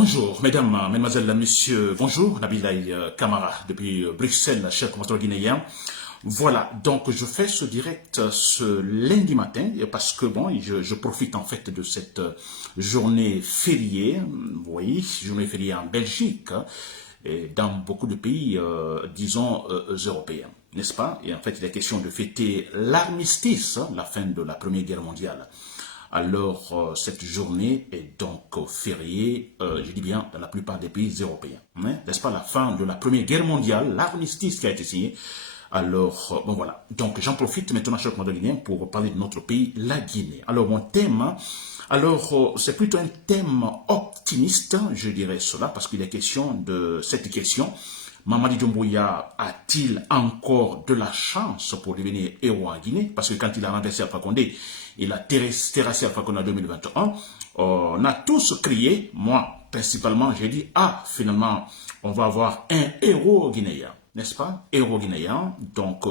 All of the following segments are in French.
Bonjour, mesdames, mesdemoiselles, messieurs, bonjour, Nabilaï Kamara, depuis Bruxelles, cher compatriote guinéen. Voilà, donc je fais ce direct ce lundi matin, parce que bon, je profite en fait de cette journée fériée, vous voyez, journée fériée en Belgique, et dans beaucoup de pays, disons, européens, n'est-ce pas? Et en fait, il est question de fêter l'armistice, la fin de la Première Guerre mondiale. Alors, cette journée est donc fériée, je dis bien, dans la plupart des pays européens. N'est-ce pas la fin de la Première Guerre mondiale, l'armistice qui a été signé. Alors, bon voilà. Donc, j'en profite maintenant, cher commandant guinéen, pour parler de notre pays, la Guinée. Alors, mon thème, c'est plutôt un thème optimiste, je dirais cela, parce qu'il est question de cette question. Mamadi Doumbouya a-t-il encore de la chance pour devenir héros en Guinée? Parce que quand il a renversé Alpha Condé, il a terrassé Alpha Condé en 2021. On a tous crié, moi principalement, j'ai dit, ah, finalement, on va avoir un héros guinéen, n'est-ce pas? Héros guinéen, donc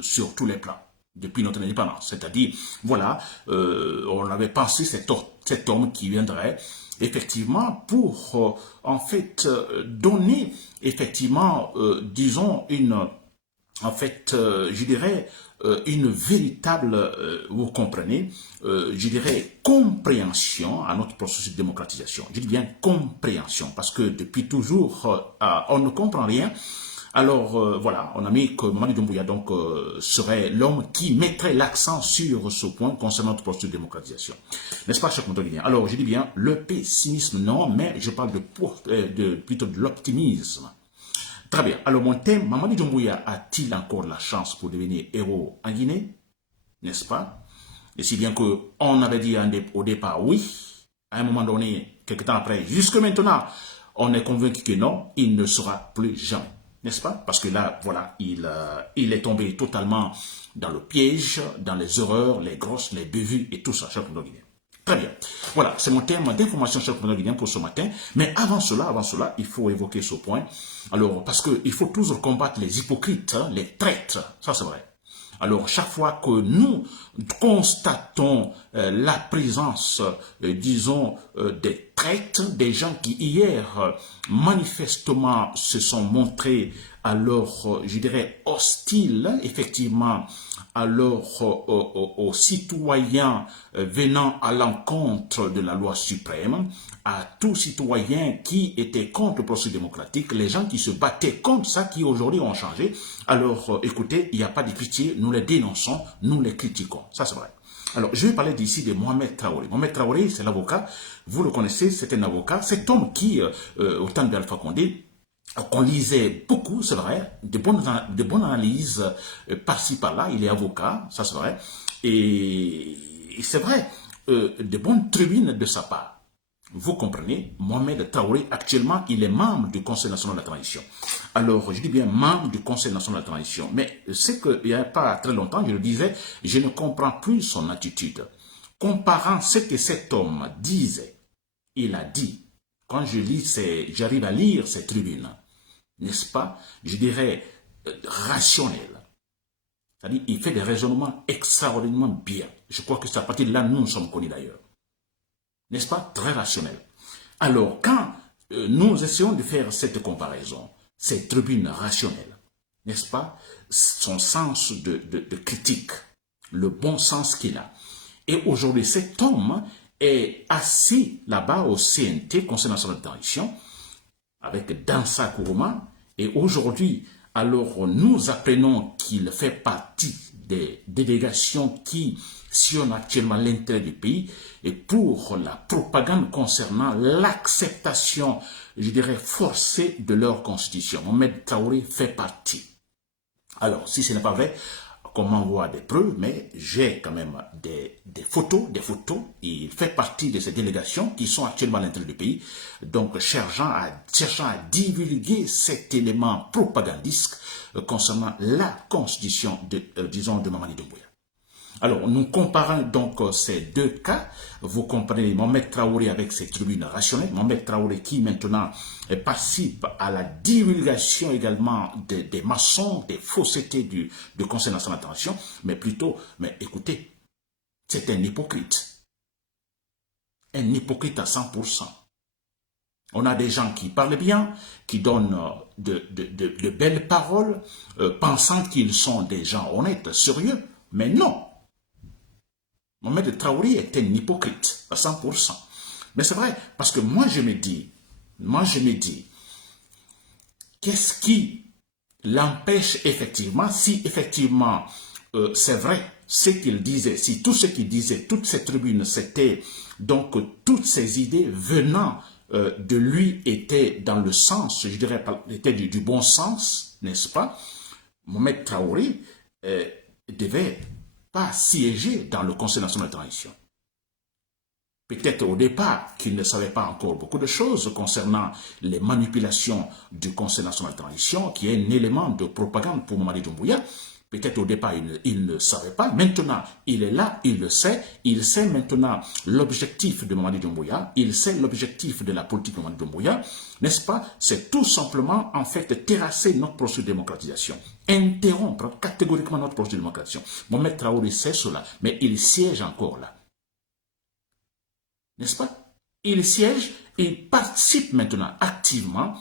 sur tous les plans depuis notre indépendance. C'est-à-dire, voilà, on avait pensé cet homme qui viendrait effectivement pour, en fait, donner, effectivement, disons, je dirais, une véritable, vous comprenez, je dirais, compréhension à notre processus de démocratisation. Je dis bien compréhension, parce que depuis toujours, on ne comprend rien. Alors, voilà, on a mis que Mamadi Doumbouya donc serait l'homme qui mettrait l'accent sur ce point concernant notre processus de démocratisation. N'est-ce pas, cher compatriote guinéen? Alors, je dis bien le pessimisme, non, mais je parle plutôt de l'optimisme. Très bien. Alors, mon thème, Mamadi Doumbouya a-t-il encore la chance pour devenir héros en Guinée? N'est-ce pas? Et si bien qu'on avait dit au départ oui, à un moment donné, quelques temps après, jusque maintenant, on est convaincu que non, il ne sera plus jamais. N'est-ce pas? Parce que là, voilà, il est tombé totalement dans le piège, dans les erreurs, les grosses, les bévues et tout ça, cher compatriote guinéen. Très bien. Voilà, c'est mon thème d'information, cher compatriote guinéen, pour ce matin. Mais avant cela, il faut évoquer ce point. Alors, parce qu'il faut toujours combattre les hypocrites, les traîtres, ça c'est vrai. Alors, chaque fois que nous constatons la présence, disons, des traîtres, des gens qui hier, manifestement, se sont montrés alors, je dirais, hostiles, effectivement, alors aux citoyens venant à l'encontre de la loi suprême, à tous citoyens qui étaient contre le processus démocratique, les gens qui se battaient contre ça, qui aujourd'hui ont changé. Alors, écoutez, il n'y a pas de pitié, nous les dénonçons, nous les critiquons. Ça, c'est vrai. Alors, je vais parler d'ici de Mohamed Traoré. Mohamed Traoré, c'est l'avocat, vous le connaissez, c'est un avocat, cet homme qui, au temps d'Alpha Condé, qu'on lisait beaucoup, c'est vrai, de bonnes analyses par-ci par-là, il est avocat, ça c'est vrai, et c'est vrai, de bonnes tribunes de sa part. Vous comprenez, Mohamed Traoré, actuellement, il est membre du Conseil national de la transition. Alors, je dis bien membre du Conseil national de la transition, mais c'est qu'il n'y a pas très longtemps, je le disais, je ne comprends plus son attitude. Comparant ce que cet homme disait, il a dit, quand j'arrive à lire ces tribunes, n'est-ce pas, je dirais, rationnel. C'est-à-dire, il fait des raisonnements extraordinairement bien. Je crois que c'est à partir de là, nous sommes connus d'ailleurs. N'est-ce pas, très rationnel. Alors, quand nous essayons de faire cette comparaison, cette tribune rationnelle, n'est-ce pas, son sens de critique, le bon sens qu'il a. Et aujourd'hui, cet homme est assis là-bas au CNT, Conseil national de transition, avec Dansa Kourouma, et aujourd'hui, alors nous apprenons qu'il fait partie des délégations qui sillonnent actuellement l'intérêt du pays et pour la propagande concernant l'acceptation, je dirais, forcée de leur constitution. Mohamed Traoré fait partie. Alors, si ce n'est pas vrai, qu'on m'envoie des preuves, mais j'ai quand même des photos, il fait partie de ces délégations qui sont actuellement à l'intérieur du pays, donc cherchant à divulguer cet élément propagandiste concernant la constitution disons, de Mamadi Doumbouya. Alors, nous comparons donc ces deux cas. Vous comprenez Mohamed Traoré avec ses tribunes rationnelles. Mohamed Traoré qui maintenant participe à la divulgation également des maçons, des faussetés du Conseil national de transition. Mais écoutez, c'est un hypocrite. Un hypocrite à 100%. On a des gens qui parlent bien, qui donnent de belles paroles, pensant qu'ils sont des gens honnêtes, sérieux. Mais non, Mohamed Traoré est un hypocrite à 100%. Mais c'est vrai, parce que moi je me dis, qu'est-ce qui l'empêche effectivement, si effectivement c'est vrai ce qu'il disait, si tout ce qu'il disait, toutes ces tribunes, c'était donc toutes ces idées venant de lui étaient dans le sens, je dirais, étaient du bon sens, n'est-ce pas? Mohamed Traoré devait pas siéger dans le Conseil national de transition. Peut-être au départ qu'il ne savait pas encore beaucoup de choses concernant les manipulations du Conseil national de transition, qui est un élément de propagande pour Mamadi Doumbouya. Peut-être au départ, il ne savait pas. Maintenant, il est là, il le sait. Il sait maintenant l'objectif de Mamadi Doumbouya. Il sait l'objectif de la politique de Mamadi Doumbouya. N'est-ce pas? C'est tout simplement, en fait, terrasser notre processus de démocratisation. Interrompre catégoriquement notre processus de démocratisation. Mohamed Traoré sait cela, mais il siège encore là. N'est-ce pas? Il siège et il participe maintenant activement,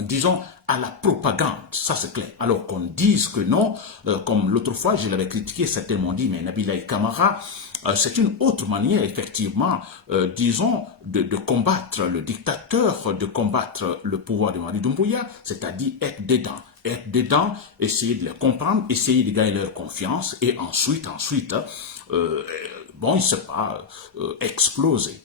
disons, à la propagande. Ça, c'est clair. Alors qu'on dise que non, comme l'autre fois, je l'avais critiqué, certains m'ont dit, mais Nabilaï Kamara, c'est une autre manière, effectivement, disons, de combattre le dictateur, de combattre le pouvoir de Mamadi Doumbouya, c'est-à-dire être dedans, essayer de les comprendre, essayer de gagner leur confiance, et ensuite, bon, il ne sait pas, exploser.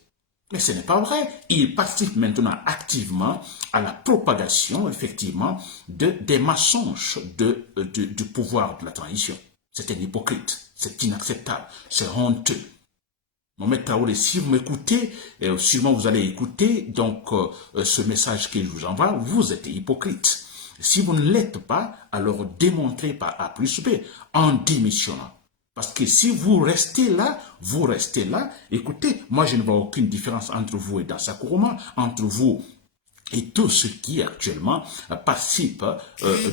Mais ce n'est pas vrai. Il participe maintenant activement à la propagation, effectivement, des mensonges du pouvoir de la transition. C'est un hypocrite. C'est inacceptable. C'est honteux. Mohamed Traoré, si vous m'écoutez, sûrement vous allez écouter donc ce message que je vous envoie, vous êtes hypocrite. Si vous ne l'êtes pas, alors démontrez par A plus B en démissionnant. Parce que si vous restez là, écoutez, moi je ne vois aucune différence entre vous et Dansa Kourouma, entre vous et tous ceux qui actuellement participent,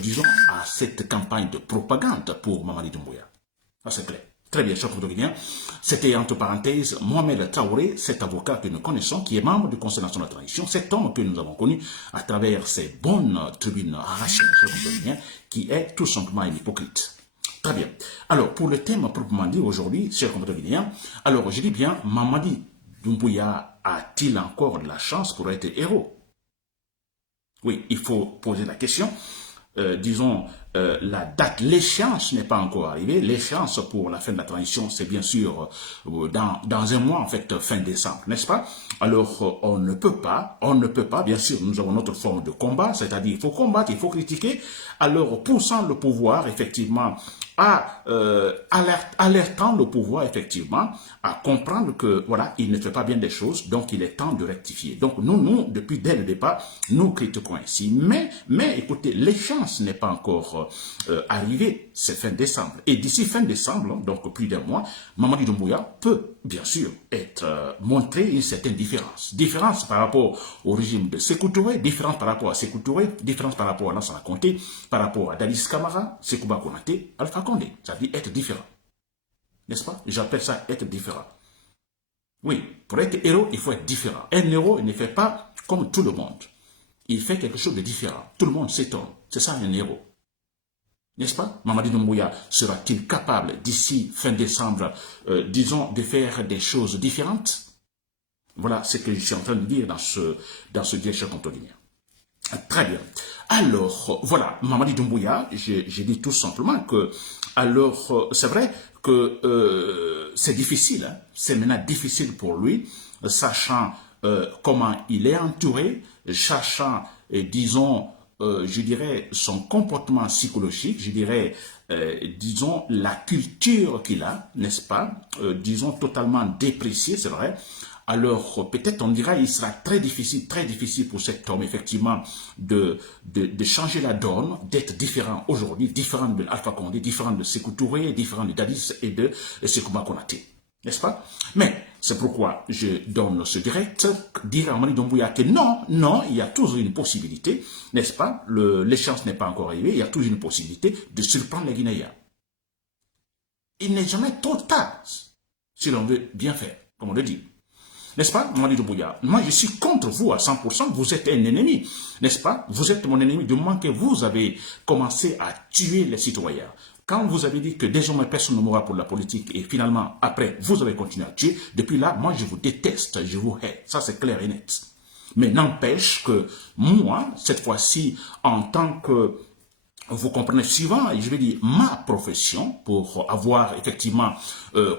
disons, à cette campagne de propagande pour Mamadi Doumbouya. Ça c'est clair. Très bien, chers Guinéens. C'était entre parenthèses Mohamed Traoré, cet avocat que nous connaissons, qui est membre du Conseil national de transition, cet homme que nous avons connu à travers ces bonnes tribunes arrachées, chers Guinéens, qui est tout simplement un hypocrite. Très bien. Alors, pour le thème proprement dit aujourd'hui, chers compatriotes guinéens, alors je dis bien, Mamadi Doumbouya a-t-il encore de la chance pour être héros? Oui, il faut poser la question. Disons, la date, l'échéance n'est pas encore arrivée. L'échéance pour la fin de la transition, c'est bien sûr dans un mois, en fait, fin décembre, n'est-ce pas? Alors, on ne peut pas, bien sûr, nous avons notre forme de combat, c'est-à-dire il faut combattre, il faut critiquer, alors poussant le pouvoir, effectivement, alertant le pouvoir, effectivement, à comprendre que, voilà, il ne fait pas bien des choses, donc il est temps de rectifier. Donc, nous, depuis dès le départ, nous critiquons ainsi. Mais écoutez, l'échéance n'est pas encore arrivée, c'est fin décembre. Et d'ici fin décembre, donc plus d'un mois, Mamadi Doumbouya peut, bien sûr, être montré une certaine différence. Différence par rapport au régime de Sékou Touré, différence par rapport à Sékou Touré, différence par rapport à Lansana Conté, par rapport à Dadis Camara, Sekouba Konaté, Alpha Condé. Ça veut dire être différent. N'est-ce pas? J'appelle ça être différent. Oui, pour être héros, il faut être différent. Un héros, il ne fait pas comme tout le monde. Il fait quelque chose de différent. Tout le monde s'étonne. C'est ça un héros. N'est-ce pas? Mamadi Doumbouya sera-t-il capable d'ici fin décembre, disons, de faire des choses différentes? Voilà ce que je suis en train de dire dans ce direction contournière. Très bien. Alors, voilà, Mamadi Doumbouya, j'ai dit tout simplement que, alors, c'est vrai que c'est difficile, hein, c'est maintenant difficile pour lui, sachant comment il est entouré, sachant, disons, je dirais, son comportement psychologique, je dirais, disons, la culture qu'il a, n'est-ce pas, disons, totalement dépréciée, c'est vrai. Alors, peut-être on dira il sera très difficile pour cet homme, effectivement, de changer la donne, d'être différent aujourd'hui, différent de Alpha Condé, différent de Sékou Touré, différent de Dadis et de Sekouba Konaté. N'est-ce pas? Mais c'est pourquoi je donne ce direct, dire à Mamadi Doumbouya que non, il y a toujours une possibilité, n'est-ce pas? L'échéance n'est pas encore arrivée, il y a toujours une possibilité de surprendre les Guinéens. Il n'est jamais trop tard, si l'on veut bien faire, comme on le dit. N'est-ce pas, Mamadi Doumbouya? Moi, je suis contre vous à 100%. Vous êtes un ennemi. N'est-ce pas? Vous êtes mon ennemi du moment que vous avez commencé à tuer les citoyens. Quand vous avez dit que désormais personne ne mourra pour la politique et finalement, après, vous avez continué à tuer, depuis là, moi, je vous déteste, je vous hais. Ça, c'est clair et net. Mais n'empêche que moi, cette fois-ci, en tant que, vous comprenez, suivant, je vais dire, ma profession, pour avoir effectivement,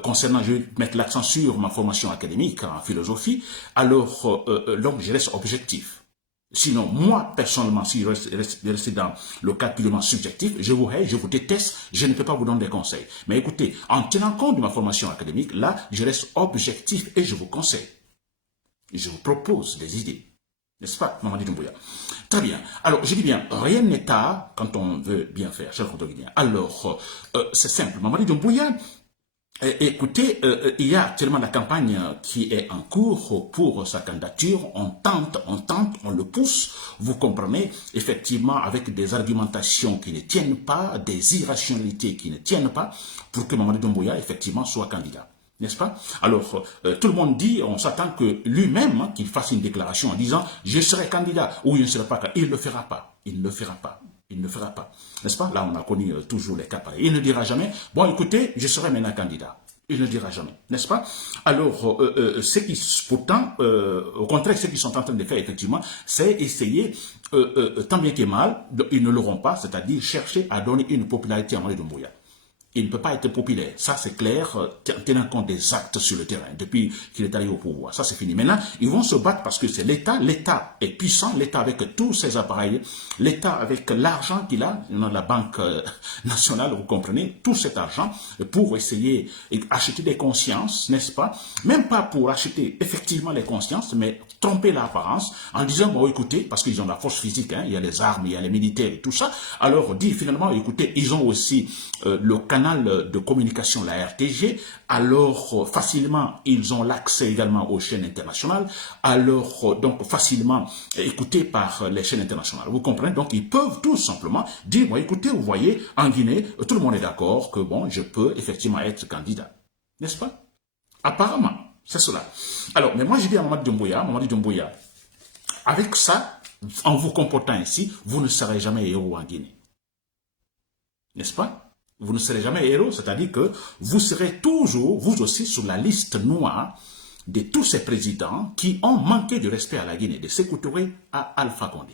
concernant, je vais mettre l'accent sur ma formation académique en philosophie, alors, donc, je reste objectif. Sinon, moi, personnellement, si je reste dans le cadre purement subjectif, je vous hais, je vous déteste, je ne peux pas vous donner des conseils. Mais écoutez, en tenant compte de ma formation académique, là, je reste objectif et je vous conseille. Je vous propose des idées. N'est-ce pas, Mamadi Doumbouya? Très bien. Alors, je dis bien, rien n'est tard quand on veut bien faire, cher Guinéen. Alors, c'est simple. Mamadi Doumbouya, écoutez, il y a actuellement la campagne qui est en cours pour sa candidature. On tente, on le pousse. Vous comprenez, effectivement, avec des argumentations qui ne tiennent pas, des irrationalités qui ne tiennent pas, pour que Mamadi Doumbouya, effectivement, soit candidat. N'est-ce pas? Alors, tout le monde dit, on s'attend que lui-même, qu'il fasse une déclaration en disant « je serai candidat » ou « il ne sera pas candidat ». Il ne le fera pas. Il ne le fera pas. Il ne le fera pas. N'est-ce pas? Là, on a connu toujours les cas pareils. Il ne dira jamais « bon, écoutez, je serai maintenant candidat ». Il ne le dira jamais. N'est-ce pas? Alors, ce qui, pourtant, au contraire, ce qu'ils sont en train de faire, effectivement, c'est essayer, tant bien que mal, ils ne l'auront pas, c'est-à-dire chercher à donner une popularité à Mamadi Doumbouya. Il ne peut pas être populaire. Ça, c'est clair, tenant compte des actes sur le terrain, depuis qu'il est arrivé au pouvoir. Ça, c'est fini. Maintenant, ils vont se battre parce que c'est l'État. L'État est puissant. L'État avec tous ses appareils. L'État avec l'argent qu'il a, la Banque nationale, vous comprenez, tout cet argent pour essayer d'acheter des consciences, n'est-ce pas? Même pas pour acheter effectivement les consciences, mais tromper l'apparence en disant, bon, écoutez, parce qu'ils ont la force physique, hein, il y a les armes, il y a les militaires et tout ça. Alors, dit finalement, écoutez, ils ont aussi le canal de communication, la RTG, alors facilement, ils ont l'accès également aux chaînes internationales, alors donc facilement écoutés par les chaînes internationales. Vous comprenez? Donc, ils peuvent tout simplement dire, bon, écoutez, vous voyez, en Guinée, tout le monde est d'accord que, bon, je peux effectivement être candidat. N'est-ce pas? Apparemment. C'est cela. Alors, mais moi, je dis à Mamadi Doumbouya, avec ça, en vous comportant ainsi, vous ne serez jamais héros en Guinée. N'est-ce pas? Vous ne serez jamais héros, c'est-à-dire que vous serez toujours, vous aussi, sur la liste noire de tous ces présidents qui ont manqué de respect à la Guinée, de Sékou Touré à Alpha Condé.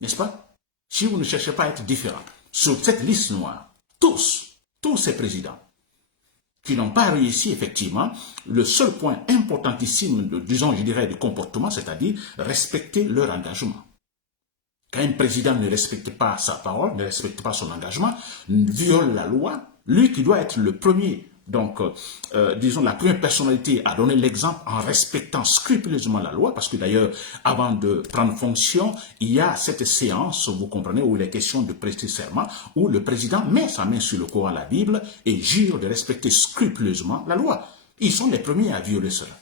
N'est-ce pas? Si vous ne cherchez pas à être différent, sur cette liste noire, tous ces présidents, qui n'ont pas réussi, effectivement, le seul point importantissime, disons, je dirais, du comportement, c'est-à-dire respecter leur engagement. Quand un président ne respecte pas sa parole, ne respecte pas son engagement, viole la loi, lui qui doit être le premier, donc, disons, la première personnalité à donner l'exemple en respectant scrupuleusement la loi, parce que d'ailleurs, avant de prendre fonction, il y a cette séance, vous comprenez, où il est question de prêter serment, où le président met sa main sur le Coran, la Bible, et jure de respecter scrupuleusement la loi. Ils sont les premiers à violer cela.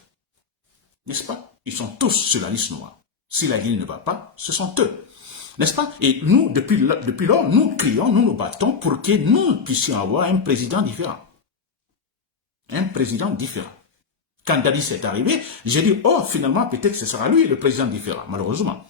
N'est-ce pas? Ils sont tous sur la liste noire. Si la Guinée ne va pas, ce sont eux. N'est-ce pas? Et nous, depuis lors, nous crions, nous nous battons pour que nous puissions avoir un président différent. Un président différent. Quand Dadis est arrivé, j'ai dit, oh, finalement, peut-être que ce sera lui le président différent, malheureusement.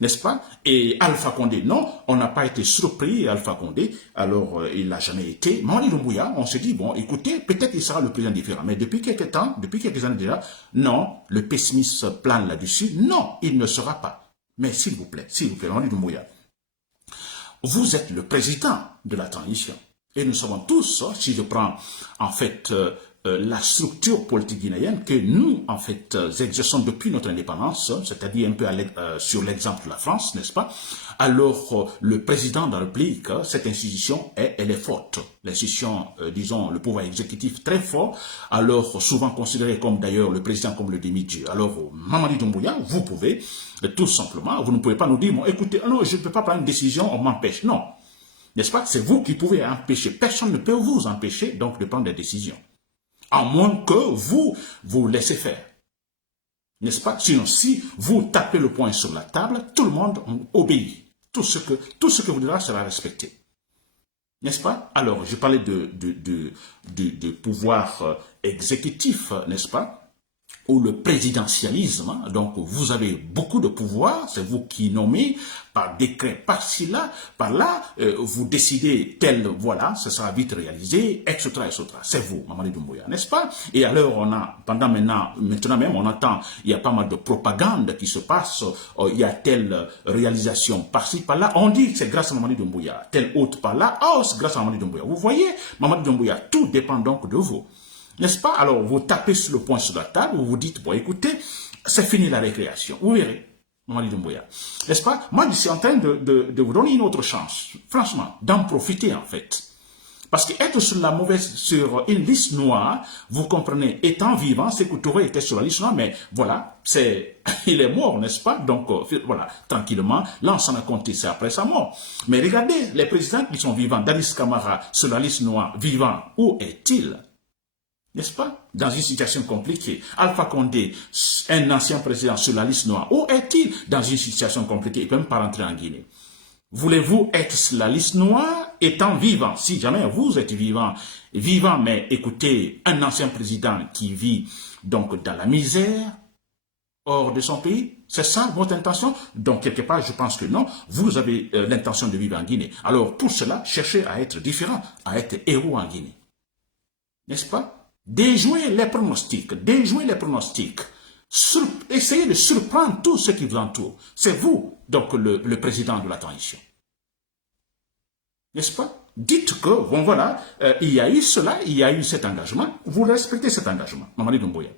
N'est-ce pas? Et Alpha Condé, non, on n'a pas été surpris, Alpha Condé, alors il n'a jamais été. Mamadi Doumbouya, on s'est dit, bon, écoutez, peut-être qu'il sera le président différent. Mais depuis quelques temps, depuis quelques années déjà, non, le pessimisme plane là-dessus, non, il ne sera pas. Mais s'il vous plaît, Mamadi Doumbouya, vous êtes le président de la transition. Et nous savons tous, si je prends en fait la structure politique guinéenne que nous, en fait, exerçons depuis notre indépendance, c'est-à-dire un peu sur l'exemple de la France, n'est-ce pas? Alors, le président de la République, cette institution, elle est forte. L'institution, disons, le pouvoir exécutif très fort, alors souvent considéré comme d'ailleurs le président comme le demi-dieu. Alors, Mamadi Doumbouya, vous pouvez, tout simplement, vous ne pouvez pas nous dire, bon, écoutez, non, je ne peux pas prendre une décision, on m'empêche. Non. N'est-ce pas? C'est vous qui pouvez empêcher. Personne ne peut vous empêcher, donc, de prendre des décisions. À moins que vous laissez faire. N'est-ce pas? Sinon, si vous tapez le poing sur la table, tout le monde obéit. Tout ce que vous direz sera respecté. N'est-ce pas? Alors, je parlais de pouvoir exécutif, n'est-ce pas? ou le présidentialisme, hein. Donc vous avez beaucoup de pouvoir, c'est vous qui nommez par décret par-ci là, par-là, vous décidez tel, voilà, ça sera vite réalisé, etc., etc. C'est vous, Mamadi Doumbouya, n'est-ce pas? Et alors on a, maintenant même, on entend, il y a pas mal de propagande qui se passe, il y a telle réalisation par-ci, par-là, on dit que c'est grâce à Mamadi Doumbouya, telle autre par-là, oh, c'est grâce à Mamadi Doumbouya. Vous voyez, Mamadi Doumbouya, tout dépend donc de vous. N'est-ce pas? Alors, vous tapez sur le poing sur la table, vous vous dites, bon, écoutez, c'est fini la récréation. Vous verrez, Mamadi Doumbouya. N'est-ce pas? Moi, je suis en train de vous donner une autre chance, franchement, d'en profiter, en fait. Parce qu'être sur une liste noire, vous comprenez, étant vivant, c'est que Touré était sur la liste noire, mais voilà, il est mort, n'est-ce pas? Donc, voilà, tranquillement, là, on s'en a compté, c'est après sa mort. Mais regardez, les présidents qui sont vivants, Dadis Camara, sur la liste noire, vivant, où est-il? N'est-ce pas? Dans une situation compliquée. Alpha Condé, un ancien président sur la liste noire, où est-il dans une situation compliquée? Il ne peut même pas rentrer en Guinée. Voulez-vous être sur la liste noire étant vivant? Si jamais vous êtes vivant, mais écoutez, un ancien président qui vit donc dans la misère, hors de son pays, c'est ça votre intention? Donc quelque part, je pense que non, vous avez l'intention de vivre en Guinée. Alors pour cela, cherchez à être différent, à être héros en Guinée. N'est-ce pas? Déjouer les pronostics, essayez de surprendre tous ceux qui vous entourent. C'est vous, donc, le président de la transition. N'est-ce pas? Dites que, bon voilà, il y a eu cela, il y a eu cet engagement, vous respectez cet engagement, Mamadi Doumbouya.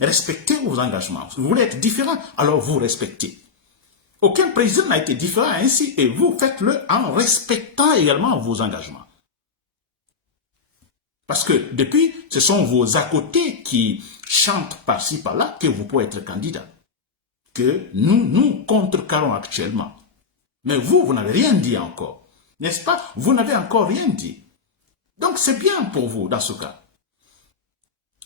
Respectez vos engagements. Vous voulez être différent, alors vous respectez. Aucun président n'a été différent ainsi, et vous faites-le en respectant également vos engagements. Parce que depuis, ce sont vos à côté qui chantent par-ci, par-là, que vous pouvez être candidat. Que nous contrecarrons actuellement. Mais vous n'avez rien dit encore. N'est-ce pas? Vous n'avez encore rien dit. Donc c'est bien pour vous dans ce cas.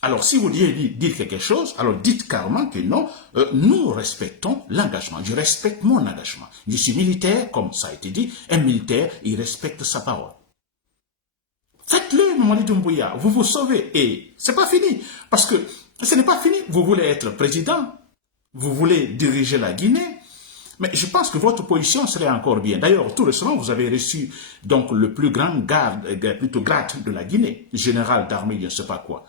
Alors si vous dites quelque chose, alors dites carrément que non, nous respectons l'engagement. Je respecte mon engagement. Je suis militaire, comme ça a été dit. Un militaire, il respecte sa parole. Faites-le, Mamadi Doumbouya, vous vous sauvez. Et c'est pas fini. Parce que ce n'est pas fini. Vous voulez être président. Vous voulez diriger la Guinée. Mais je pense que votre position serait encore bien. D'ailleurs, tout récemment, vous avez reçu donc le plus grand grade de la Guinée, général d'armée, je ne sais pas quoi.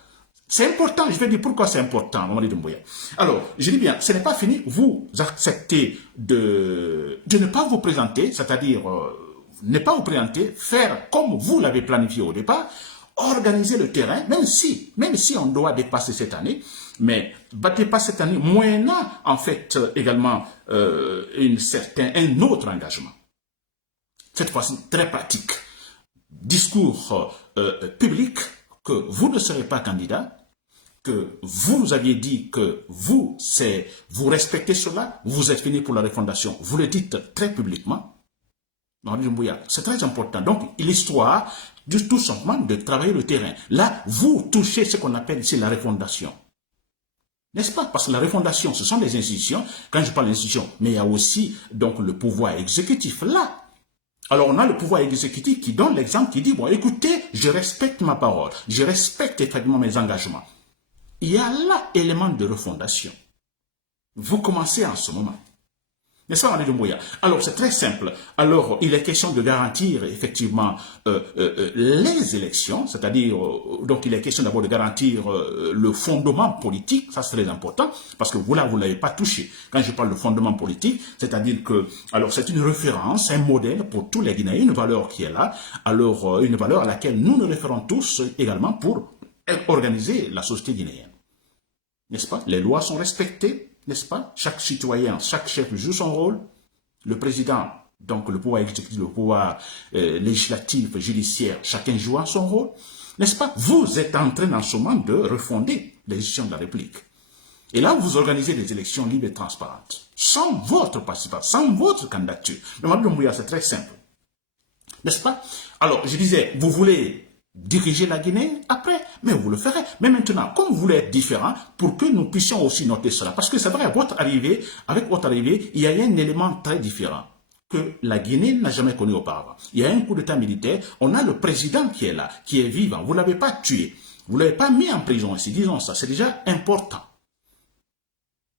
C'est important, je vais dire pourquoi c'est important, Mamadi Doumbouya. Alors, je dis bien, ce n'est pas fini. Vous acceptez de ne pas vous présenter, c'est-à-dire ne pas vous présenter, faire comme vous l'avez planifié au départ, organiser le terrain, même si on doit dépasser cette année, mais dépasser cette année, moyennant en fait également un autre engagement. Cette fois-ci, très pratique. Discours public, que vous ne serez pas candidat, que vous aviez dit que vous respectez cela, vous êtes fini pour la refondation, vous le dites très publiquement. C'est très important. Donc, l'histoire, tout simplement, de travailler le terrain. Là, vous touchez ce qu'on appelle ici la refondation. N'est-ce pas? Parce que la refondation, ce sont des institutions. Quand je parle d'institutions, mais il y a aussi donc le pouvoir exécutif là. Alors, on a le pouvoir exécutif qui donne l'exemple, qui dit, bon, écoutez, je respecte ma parole. Je respecte effectivement mes engagements. Il y a là élément de refondation. Vous commencez en ce moment. N'est-ce pas, Mamadi Doumbouya? Alors, c'est très simple. Alors, il est question de garantir effectivement les élections, c'est-à-dire, donc il est question d'abord de garantir le fondement politique, ça c'est très important, parce que vous là, vous ne l'avez pas touché. Quand je parle de fondement politique, c'est-à-dire que, alors c'est une référence, un modèle pour tous les Guinéens, une valeur qui est là, alors une valeur à laquelle nous nous référons tous également pour organiser la société guinéenne. N'est-ce pas? Les lois sont respectées. N'est-ce pas? Chaque citoyen, chaque chef joue son rôle. Le président, donc le pouvoir exécutif, le pouvoir législatif, judiciaire, chacun joue son rôle. N'est-ce pas? Vous êtes en train en ce moment de refonder les institutions de la République. Et là, vous organisez des élections libres et transparentes. Sans votre participation, sans votre candidature. Le Mamadi Doumbouya, c'est très simple. N'est-ce pas? Alors, je disais, vous voulez diriger la Guinée après, mais vous le ferez. Mais maintenant, comme vous voulez être différent, pour que nous puissions aussi noter cela, parce que c'est vrai, avec votre arrivée, il y a un élément très différent que la Guinée n'a jamais connu auparavant. Il y a un coup d'état militaire, on a le président qui est là, qui est vivant, vous ne l'avez pas tué. Vous ne l'avez pas mis en prison ici, disons ça, c'est déjà important.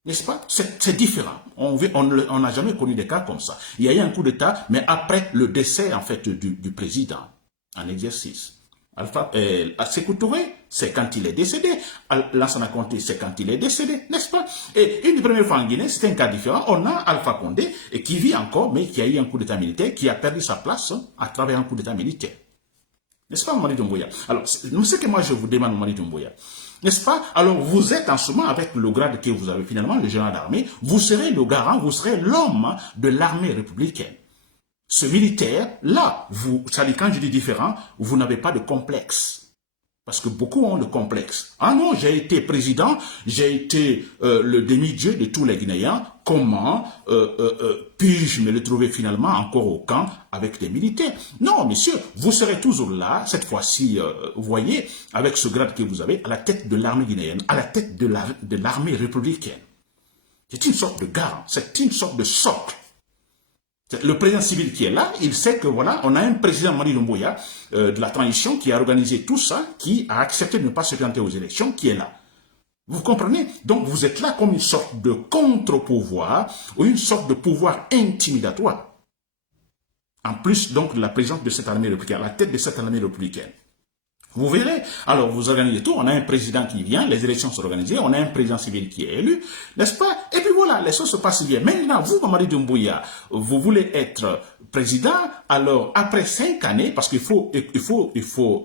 N'est-ce pas? C'est différent. On n'a jamais connu des cas comme ça. Il y a eu un coup d'État, mais après le décès, en fait, du président en exercice. Sékou Touré, c'est quand il est décédé. Lansana Conté, c'est quand il est décédé, n'est-ce pas? Et une des premières fois en Guinée, c'est un cas différent. On a Alpha Condé, qui vit encore, mais qui a eu un coup d'État militaire, qui a perdu sa place à travers un coup d'État militaire. N'est-ce pas, Mamadi Doumbouya? Alors, ce que moi je vous demande, Mamadi Doumbouya, n'est-ce pas? Alors, vous êtes en ce moment avec le grade que vous avez finalement, le général d'armée, vous serez le garant, vous serez l'homme de l'armée républicaine. Ce militaire-là, ça dit quand je dis différent, vous n'avez pas de complexe. Parce que beaucoup ont le complexe. Ah non, j'ai été président, j'ai été le demi-dieu de tous les Guinéens. Comment puis-je me le trouver finalement encore au camp avec des militaires? Non, monsieur, vous serez toujours là, cette fois-ci, vous voyez, avec ce grade que vous avez, à la tête de l'armée guinéenne, à la tête de l'armée républicaine. C'est une sorte de garant, c'est une sorte de socle. Le président civil qui est là, il sait que voilà, on a un président Mamadi Doumbouya de la transition qui a organisé tout ça, qui a accepté de ne pas se présenter aux élections, qui est là. Vous comprenez? Donc vous êtes là comme une sorte de contre-pouvoir ou une sorte de pouvoir intimidatoire. En plus donc de la présence de cette armée républicaine, à la tête de cette armée républicaine. Vous verrez, alors vous organisez tout, on a un président qui vient, les élections sont organisées, on a un président civil qui est élu, n'est-ce pas? Et puis voilà, les choses se passent bien. Maintenant, vous, Mamadi Doumbouya, vous voulez être président, alors après 5 années, parce qu'il faut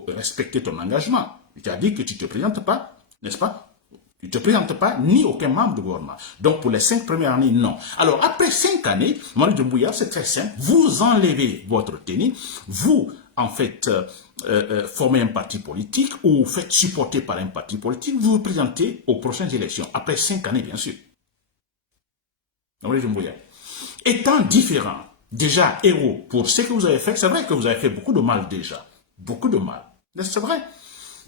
respecter ton engagement. Tu as dit que tu ne te présentes pas, n'est-ce pas? Tu ne te présentes pas, ni aucun membre du gouvernement. Donc pour les 5 premières années, non. Alors après 5 années, Mamadi Doumbouya, c'est très simple, vous enlevez votre tenue, vous en fait, formez un parti politique ou faites supporter par un parti politique, vous vous présentez aux prochaines élections, après 5 années, bien sûr. Étant différent, déjà héros pour ce que vous avez fait, c'est vrai que vous avez fait beaucoup de mal déjà, beaucoup de mal, c'est vrai,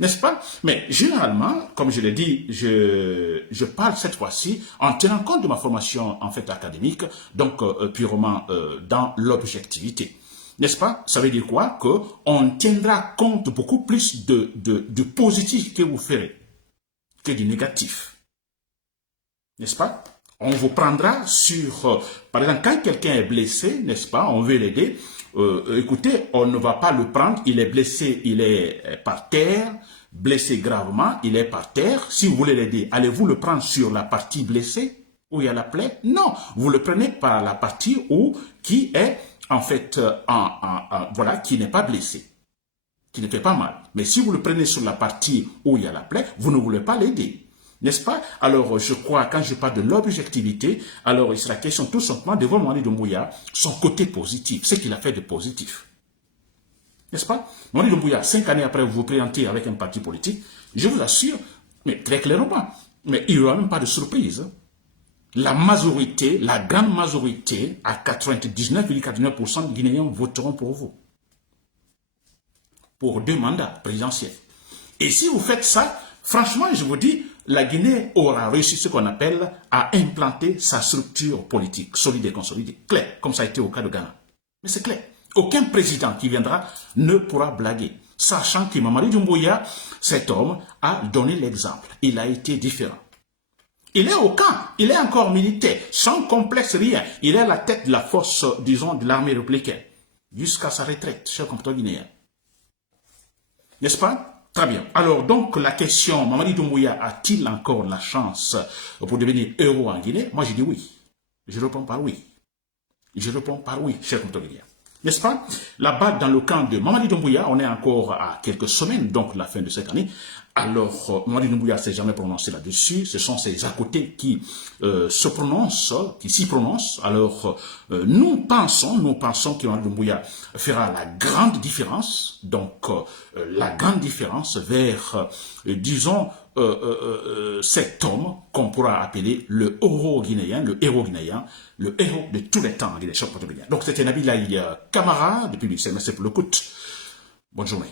n'est-ce pas? Mais généralement, comme je l'ai dit, je parle cette fois-ci en tenant compte de ma formation en fait académique, donc purement dans l'objectivité. N'est-ce pas? Ça veut dire quoi? Qu'on tiendra compte beaucoup plus du positif que vous ferez que du négatif. N'est-ce pas? On vous prendra sur... par exemple, quand quelqu'un est blessé, n'est-ce pas? On veut l'aider. Écoutez, on ne va pas le prendre. Il est blessé, il est par terre. Blessé gravement, il est par terre. Si vous voulez l'aider, allez-vous le prendre sur la partie blessée où il y a la plaie? Non, vous le prenez par la partie qui est... en fait, voilà, qui n'est pas blessé, qui ne fait pas mal. Mais si vous le prenez sur la partie où il y a la plaie, vous ne voulez pas l'aider. N'est-ce pas? Alors, je crois, quand je parle de l'objectivité, alors il sera question tout simplement de voir Mamadi Doumbouya, son côté positif, ce qu'il a fait de positif. N'est-ce pas? Mamadi Doumbouya, 5 années après, vous vous présentez avec un parti politique, je vous assure, mais très clairement, mais il n'y aura même pas de surprise. La majorité, la grande majorité, à 99,49% des Guinéens voteront pour vous. Pour 2 mandats présidentiels. Et si vous faites ça, franchement, je vous dis, la Guinée aura réussi ce qu'on appelle à implanter sa structure politique, solide et consolidée. Clair, comme ça a été au cas de Ghana. Mais c'est clair. Aucun président qui viendra ne pourra blaguer. Sachant que Mamadi Doumbouya, cet homme, a donné l'exemple. Il a été différent. Il est au camp, il est encore militaire, sans complexe, rien. Il est à la tête de la force, disons, de l'armée républicaine, jusqu'à sa retraite, cher compatriote guinéen. N'est-ce pas? Très bien. Alors, donc, la question, Mamadi Doumbouya a-t-il encore la chance pour devenir héros en Guinée? Moi, je dis oui. Je réponds par oui. Je réponds par oui, cher compatriote guinéen. N'est-ce pas? Là-bas, dans le camp de Mamadi Doumbouya, on est encore à quelques semaines, donc la fin de cette année. Alors, Mamadi Doumbouya ne s'est jamais prononcé là-dessus. Ce sont ses à côté qui se prononcent, qui s'y prononcent. Alors, nous pensons que Mamadi Doumbouya fera la grande différence. Donc, la grande différence vers, disons, cet homme qu'on pourra appeler le héros guinéen, le héros de tous les temps en Guinée. Donc, c'était Nabil Kamara, depuis le CMS pour le coup. Bonne journée.